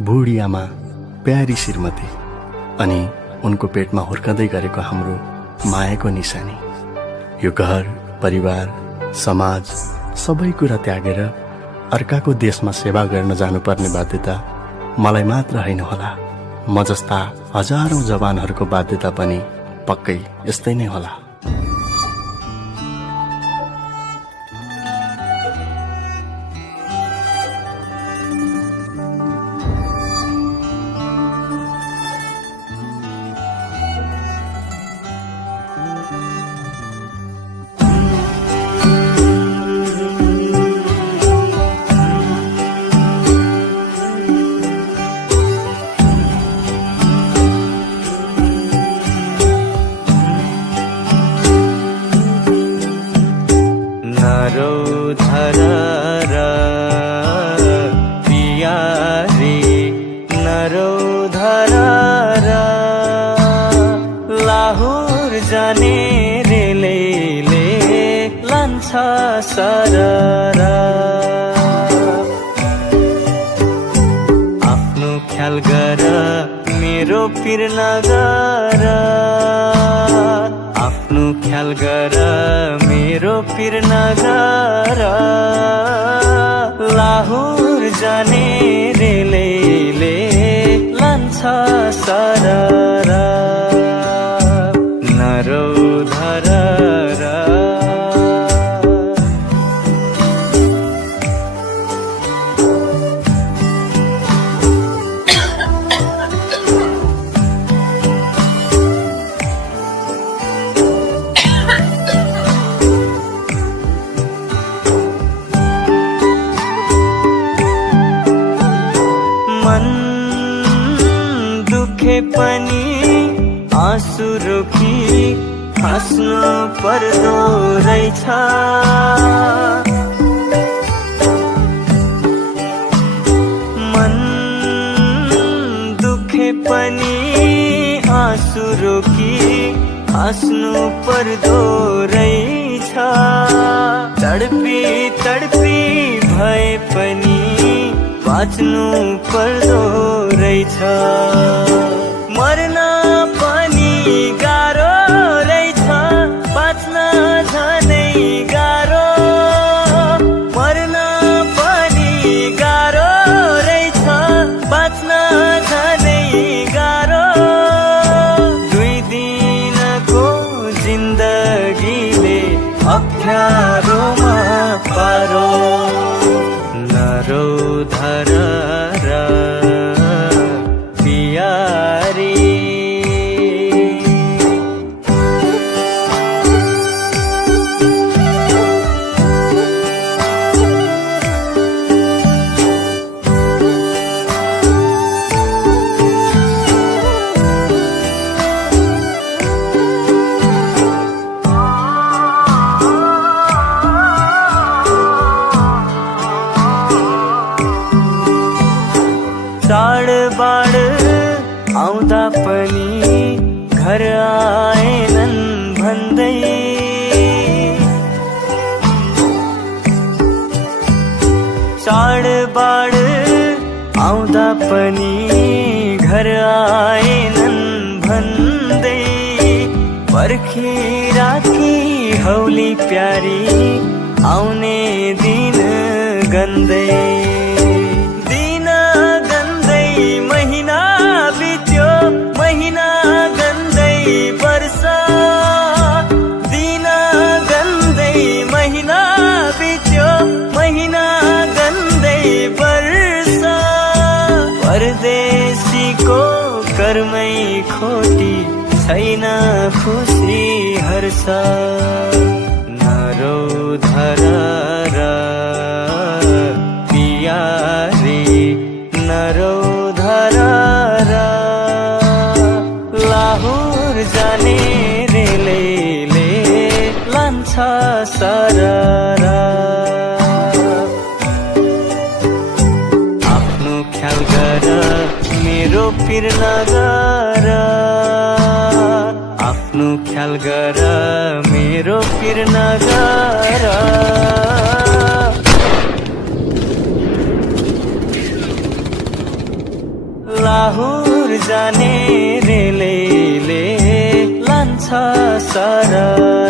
बुढी आमा, प्यारी श्रीमती अनि उनको पेटमा हुर्कँदै गरेको हाम्रो मायाको निशानी। यो घर, परिवार, समाज सबै कुरा त्यागेर अर्काको देशमा सेवा गर्न जानुपर्ने बाध्यता मलाई मात्र हैन होला, म जस्ता हजारौं जवानहरूको बाध्यता पनि पक्कै यस्तै नै होला। आफ्नो ख्याल गर मेरो पिर नगर, आफ्नो ख्याल गर मेरो पिर नगर, लाहुर जाने रेलैले लान्छ सरर, नरौ धरर। पनि आँसु रोकी हाँस्नु पर्दो रहेछ, मन दुखे पनि आँसु रोकी हाँस्नु पर्दो रहेछ, तडपी तडपी भए पनि बाँच्नु पर्दो रहेछ, मर्न पनि गाह्रो रहेछ, बाँच्न झनै गाह्रो, मर्न पनि गाह्रो रहेछ, बाँच्न झनै गाह्रो, दुई दिनको जिन्दगीले अप्ठ्यारोमा पारो, नरौ धरर पियारी। चाडबाड आउँदा पनि घर आएनन् भन्दै, चाडबाड आउँदा पनि घर आएनन् भन्दै, पर्खिराखी हौली प्यारी आउने दिन गन्दै, महिना बित्यो महिना गन्दै वर्ष, दिन गन्दै महिना बित्यो महिना गन्दै वर्ष, परदेशीको कर्मै खोटी छैन खुसी हर्ष, नरौ धरर पियारी, नरौ धरर, लाहुर जाने रेलैले लान्छ सरर, आफ्नो ख्याल गर मेरो पिर नगर, आफ्नो ख्याल गर मेरो पिर नगर। लाहुर जाने रेलैले लान्छ सरर